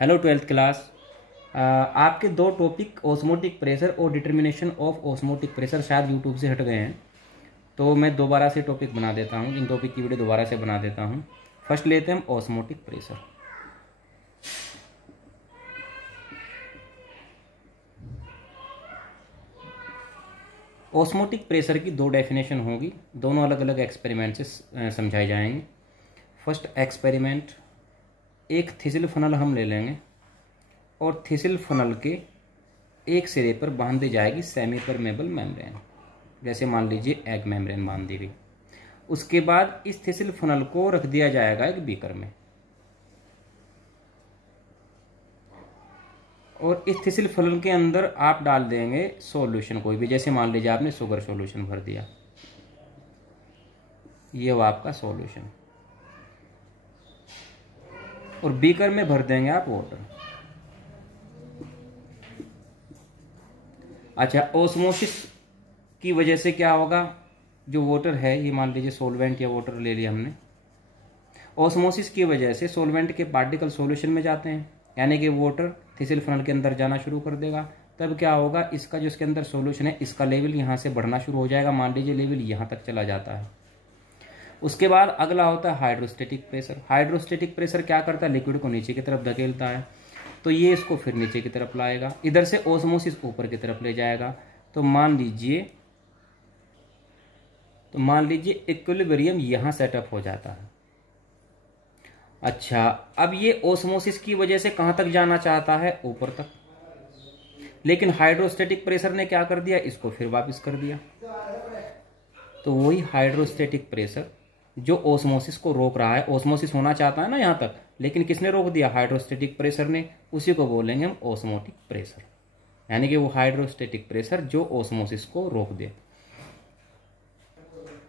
Hello twelfth class. आपके दो topic osmotic pressure और डिटर्मिनेशन ऑफ ऑस्मोटिक प्रेशर शायद यूट्यूब से हट गए हैं, तो मैं दोबारा से टॉपिक बना देता हूँ। इन टॉपिक की वीडियो दोबारा से बना देता हूँ। फर्स्ट लेते हैं हम ऑस्मोटिक प्रेशर। ऑस्मोटिक प्रेशर की दो डेफिनेशन होगी, दोनों अलग अलग एक्सपेरिमेंट से समझाए जाएंगे। फर्स्ट एक्सपेरिमेंट, एक थिसिल फनल हम ले लेंगे और थिसिल फनल के एक सिरे पर बांध दी जाएगी सेमी परमेबल मेम्ब्रेन, जैसे मान लीजिए एग मेम्ब्रेन बांध दी गई। उसके बाद इस थिसिल फनल को रख दिया जाएगा एक बीकर में, और इस थिसिल फनल के अंदर आप डाल देंगे सॉल्यूशन कोई भी, जैसे मान लीजिए आपने शुगर सॉल्यूशन भर दिया, ये वो आपका सॉल्यूशन, और बीकर में भर देंगे आप वाटर। अच्छा, ओस्मोसिस की वजह से क्या होगा, जो वाटर है ये मान लीजिए सॉल्वेंट या वाटर ले लिया हमने। ओस्मोसिस की वजह से सॉल्वेंट के पार्टिकल सॉल्यूशन में जाते हैं, यानी कि वाटर थिसिल फनल के अंदर जाना शुरू कर देगा। तब क्या होगा, इसका जो इसके अंदर सॉल्यूशन है इसका लेवल यहाँ से बढ़ना शुरू हो जाएगा। मान लीजिए लेवल यहाँ तक चला जाता है। उसके बाद अगला होता है हाइड्रोस्टेटिक प्रेशर। हाइड्रोस्टेटिक प्रेशर क्या करता है, लिक्विड को नीचे की तरफ धकेलता है, तो ये इसको फिर नीचे की तरफ लाएगा। इधर से ओस्मोसिस ऊपर की तरफ ले जाएगा। तो मान लीजिए इक्विलिब्रियम यहाँ सेटअप हो जाता है। अच्छा, अब ये ओस्मोसिस की वजह से कहाँ तक जाना चाहता है, ऊपर तक, लेकिन हाइड्रोस्टेटिक प्रेशर ने क्या कर दिया, इसको फिर वापस कर दिया। तो वही हाइड्रोस्टेटिक प्रेशर जो ओस्मोसिस को रोक रहा है, ओस्मोसिस होना चाहता है ना यहाँ तक, लेकिन किसने रोक दिया, हाइड्रोस्टेटिक प्रेशर ने, उसी को बोलेंगे हम ओस्मोटिक प्रेशर। यानी कि वो हाइड्रोस्टेटिक प्रेशर जो ओस्मोसिस को रोक दे।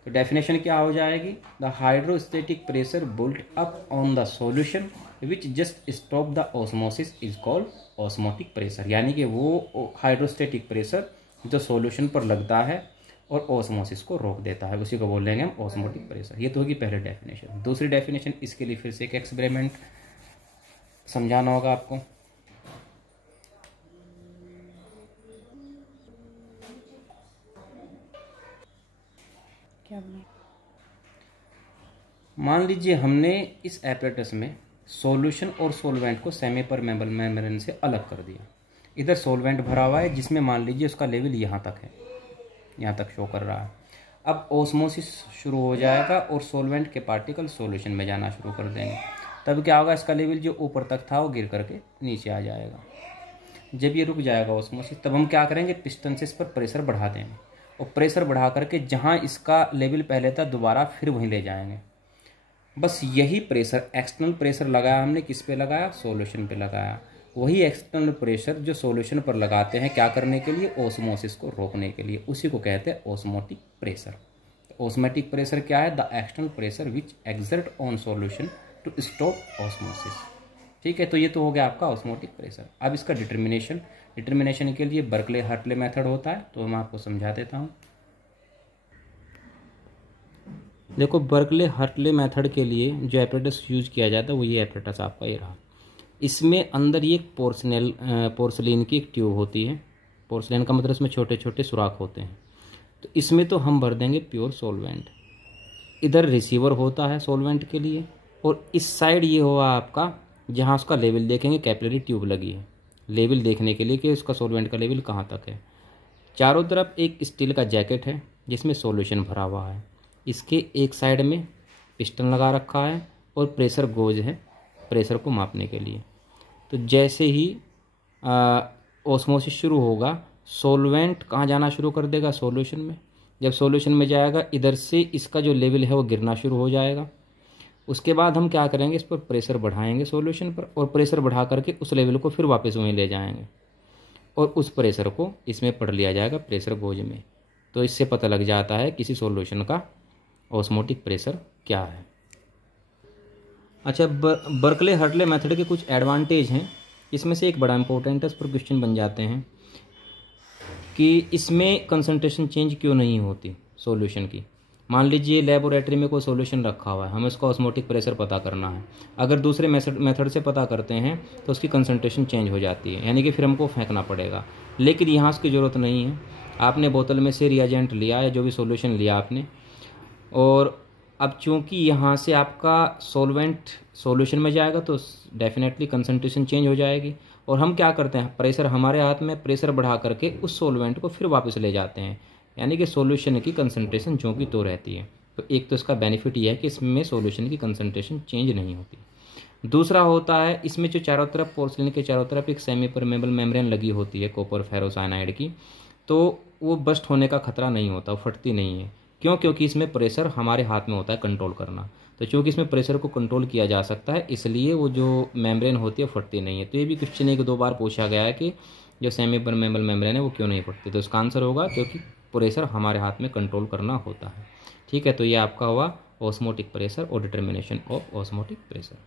तो डेफिनेशन क्या हो जाएगी, the hydrostatic pressure built up on the solution which just stop the osmosis is called osmotic pressure. यानी कि वो हाइड्रोस्टेटिक प्रेशर जो सॉल्यूशन पर लगता है और ओस्मोसिस को रोक देता है, उसी को बोलेंगे हम ओस्मोटिक प्रेशर। ये तो होगी पहली डेफिनेशन। दूसरी डेफिनेशन, इसके लिए फिर से एक एक्सपेरिमेंट समझाना होगा आपको। मान लीजिए हमने इस एपरेटस में सॉल्यूशन और सॉल्वेंट को सेमी परमेबल मेम्ब्रेन से अलग कर दिया। इधर सॉल्वेंट भरा हुआ है जिसमें मान लीजिए उसका लेवल यहाँ तक है, यहाँ तक शो कर रहा है। अब ओस्मोसिस शुरू हो जाएगा और सॉल्वेंट के पार्टिकल सॉल्यूशन में जाना शुरू कर देंगे। तब क्या होगा, इसका लेवल जो ऊपर तक था वो गिर करके नीचे आ जाएगा। जब ये रुक जाएगा ओस्मोसिस, तब हम क्या करेंगे, पिस्टन से इस पर प्रेशर बढ़ा देंगे, और प्रेशर बढ़ा करके जहाँ इसका लेवल पहले था दोबारा फिर वहीं ले जाएंगे। बस यही प्रेशर, एक्सटर्नल प्रेशर लगाया हमने, किस पे लगाया, सॉल्यूशन पे लगाया। वही एक्सटर्नल प्रेशर जो सॉल्यूशन पर लगाते हैं, क्या करने के लिए, ओस्मोसिस को रोकने के लिए, उसी को कहते हैं ओस्मोटिक प्रेशर। ओस्मोटिक प्रेशर क्या है, the external pressure which exert on solution to stop osmosis. ठीक है, तो ये तो हो गया आपका ओस्मोटिक प्रेशर। अब इसका डिटर्मिनेशन के लिए बर्कले हार्टले मेथड होता है, तो मैं आपको समझा देता हूँ। देखो, बर्कले हार्टले मेथड के लिए जो एपरेटस यूज किया जाता है वो ये एपरेटस आपका ये रहा। इसमें अंदर ये पोर्सलिन की एक ट्यूब होती है। पोर्सलिन का मतलब इसमें छोटे छोटे सुराख होते हैं। तो इसमें तो हम भर देंगे प्योर सॉल्वेंट। इधर रिसीवर होता है सॉल्वेंट के लिए, और इस साइड ये होगा आपका जहाँ उसका लेवल देखेंगे, कैपिलरी ट्यूब लगी है लेवल देखने के लिए कि उसका सॉल्वेंट का लेवल कहाँ तक है। चारों तरफ एक स्टील का जैकेट है जिसमें सॉल्यूशन भरा हुआ है। इसके एक साइड में पिस्टन लगा रखा है और प्रेशर गोज है प्रेशर को मापने के लिए। तो जैसे ही ओस्मोसिस शुरू होगा, सॉल्वेंट कहाँ जाना शुरू कर देगा, सॉल्यूशन में। जब सॉल्यूशन में जाएगा, इधर से इसका जो लेवल है वो गिरना शुरू हो जाएगा। उसके बाद हम क्या करेंगे, इस पर प्रेशर बढ़ाएंगे सॉल्यूशन पर, और प्रेशर बढ़ा करके उस लेवल को फिर वापस वहीं ले जाएंगे, और उस प्रेशर को इसमें पढ़ लिया जाएगा प्रेशर गोज में। तो इससे पता लग जाता है किसी सॉल्यूशन का ओस्मोटिक प्रेशर क्या है। अच्छा, बर्कले हार्टले मेथड के कुछ एडवांटेज हैं। इसमें से एक बड़ा इंपॉर्टेंट है, इस पर क्वेश्चन बन जाते हैं कि इसमें कंसंट्रेशन चेंज क्यों नहीं होती सॉल्यूशन की। मान लीजिए लेबोरेटरी में कोई सॉल्यूशन रखा हुआ है, हमें उसका ऑस्मोटिक प्रेशर पता करना है। अगर दूसरे मेथड से पता करते हैं तो उसकी कंसंट्रेशन चेंज हो जाती है, यानी कि फिर हमको फेंकना पड़ेगा। लेकिन यहाँ उसकी ज़रूरत नहीं है। आपने बोतल में से रिएजेंट लिया या जो भी सॉल्यूशन लिया आपने, और अब चूंकि यहाँ से आपका सॉल्वेंट सॉल्यूशन में जाएगा तो डेफिनेटली कंसंट्रेशन चेंज हो जाएगी। और हम क्या करते हैं, प्रेशर हमारे हाथ में, प्रेशर बढ़ा करके उस सॉल्वेंट को फिर वापस ले जाते हैं, यानी कि सॉल्यूशन की कंसंट्रेशन जो की तो रहती है। तो एक तो इसका बेनिफिट यह है कि इसमें सॉल्यूशन की कंसंट्रेशन चेंज नहीं होती। दूसरा होता है इसमें जो चारों तरफ पोर्सिलिन के चारों तरफ एक सेमी परमेबल मेम्ब्रेन लगी होती है कॉपर फेरोसाइनाइड की, तो वो बस्ट होने का खतरा नहीं होता, वो फटती नहीं है। क्यों? क्योंकि इसमें प्रेशर हमारे हाथ में होता है कंट्रोल करना। तो चूँकि इसमें प्रेशर को कंट्रोल किया जा सकता है, इसलिए वो जो मेम्ब्रेन होती है फटती नहीं है। तो ये भी क्वेश्चन 1-2 बार पूछा गया है कि जो सेमी परमेबल मेम्ब्रेन है वो क्यों नहीं फटती। तो इसका आंसर होगा क्योंकि प्रेशर हमारे हाथ में कंट्रोल करना होता है। ठीक है, तो ये आपका हुआ ऑस्मोटिक प्रेशर और डिटर्मिनेशन ऑफ ऑस्मोटिक प्रेशर।